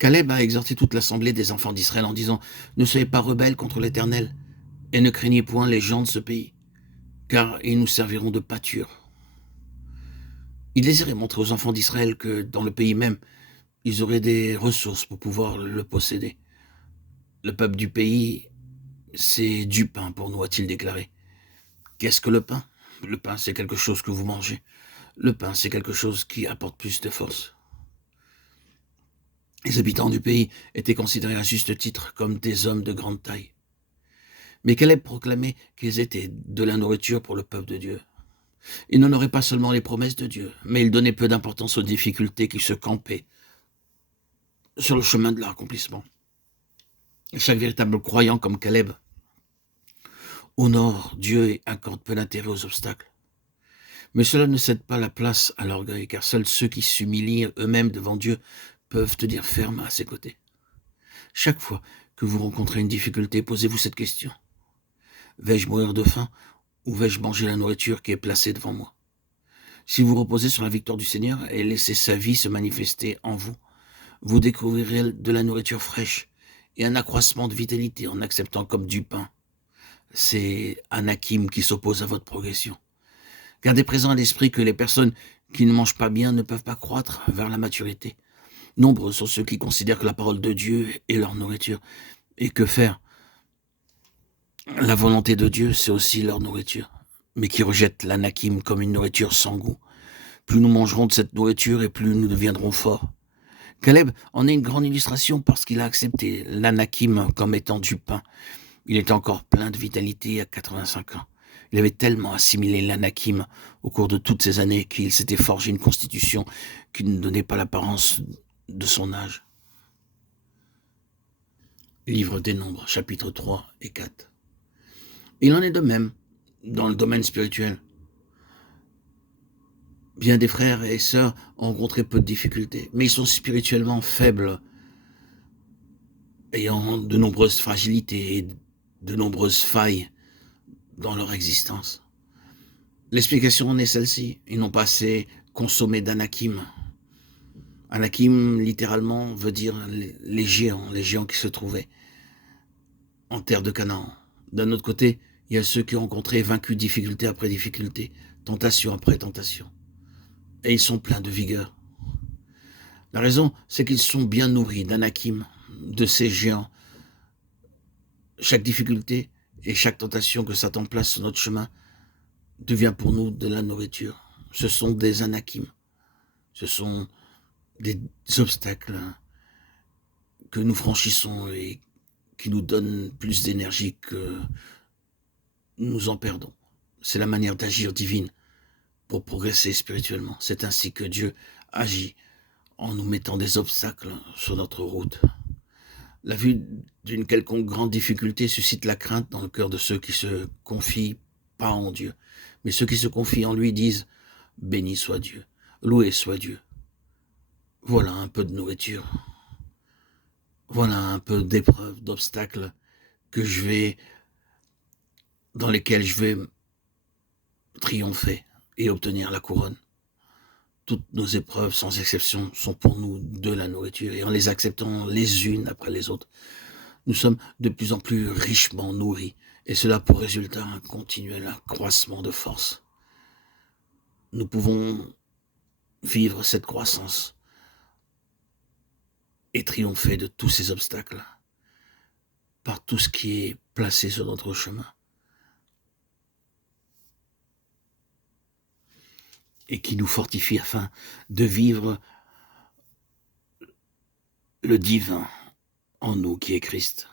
Caleb a exhorté toute l'assemblée des enfants d'Israël en disant « Ne soyez pas rebelles contre l'Éternel, et ne craignez point les gens de ce pays, car ils nous serviront de pâture. » Il désirait montrer aux enfants d'Israël que dans le pays même, ils auraient des ressources pour pouvoir le posséder. Le peuple du pays, c'est du pain pour nous, a-t-il déclaré. Qu'est-ce que le pain? Le pain, c'est quelque chose que vous mangez. Le pain, c'est quelque chose qui apporte plus de force. Les habitants du pays étaient considérés à juste titre comme des hommes de grande taille. Mais Caleb proclamait qu'ils étaient de la nourriture pour le peuple de Dieu. Il n'honorait pas seulement les promesses de Dieu, mais il donnait peu d'importance aux difficultés qui se campaient sur le chemin de l'accomplissement. Chaque véritable croyant comme Caleb honore Dieu et accorde peu d'intérêt aux obstacles. Mais cela ne cède pas la place à l'orgueil, car seuls ceux qui s'humilient eux-mêmes devant Dieu peuvent tenir ferme à ses côtés. Chaque fois que vous rencontrez une difficulté, posez-vous cette question. Vais-je mourir de faim ou vais-je manger la nourriture qui est placée devant moi? Si vous reposez sur la victoire du Seigneur et laissez sa vie se manifester en vous, vous découvrirez de la nourriture fraîche et un accroissement de vitalité en acceptant comme du pain. C'est Anakim qui s'oppose à votre progression. Gardez présent à l'esprit que les personnes qui ne mangent pas bien ne peuvent pas croître vers la maturité. Nombreux sont ceux qui considèrent que la parole de Dieu est leur nourriture. Et que faire? La volonté de Dieu, c'est aussi leur nourriture, mais qui rejettent l'anakim comme une nourriture sans goût. Plus nous mangerons de cette nourriture et plus nous deviendrons forts. Caleb en est une grande illustration parce qu'il a accepté l'anakim comme étant du pain. Il était encore plein de vitalité à 85 ans. Il avait tellement assimilé l'anakim au cours de toutes ces années qu'il s'était forgé une constitution qui ne donnait pas l'apparence de son âge. Livre des Nombres, chapitres 3 et 4. Il en est de même dans le domaine spirituel. Bien des frères et sœurs ont rencontré peu de difficultés, mais ils sont spirituellement faibles, ayant de nombreuses fragilités et de nombreuses failles dans leur existence. L'explication en est celle-ci. Ils n'ont pas assez consommé d'Anakim. Anakim, littéralement, veut dire les géants qui se trouvaient en terre de Canaan. D'un autre côté, il y a ceux qui ont rencontré vaincu difficulté après difficulté, tentation après tentation. Et ils sont pleins de vigueur. La raison, c'est qu'ils sont bien nourris d'Anakim, de ces géants. Chaque difficulté et chaque tentation que Satan place sur notre chemin devient pour nous de la nourriture. Ce sont des Anakim. Ce sont des obstacles que nous franchissons et qui nous donnent plus d'énergie que nous en perdons. C'est la manière d'agir divine pour progresser spirituellement. C'est ainsi que Dieu agit en nous mettant des obstacles sur notre route. La vue d'une quelconque grande difficulté suscite la crainte dans le cœur de ceux qui se confient pas en Dieu, mais ceux qui se confient en lui disent « Béni soit Dieu, loué soit Dieu ». Voilà un peu de nourriture, voilà un peu d'épreuves, d'obstacles dans lesquels je vais triompher et obtenir la couronne. Toutes nos épreuves, sans exception, sont pour nous de la nourriture, et en les acceptant les unes après les autres, nous sommes de plus en plus richement nourris, et cela pour résultat un continuel accroissement de force. Nous pouvons vivre cette croissance et triompher de tous ces obstacles par tout ce qui est placé sur notre chemin. Et qui nous fortifie afin de vivre le divin en nous qui est Christ.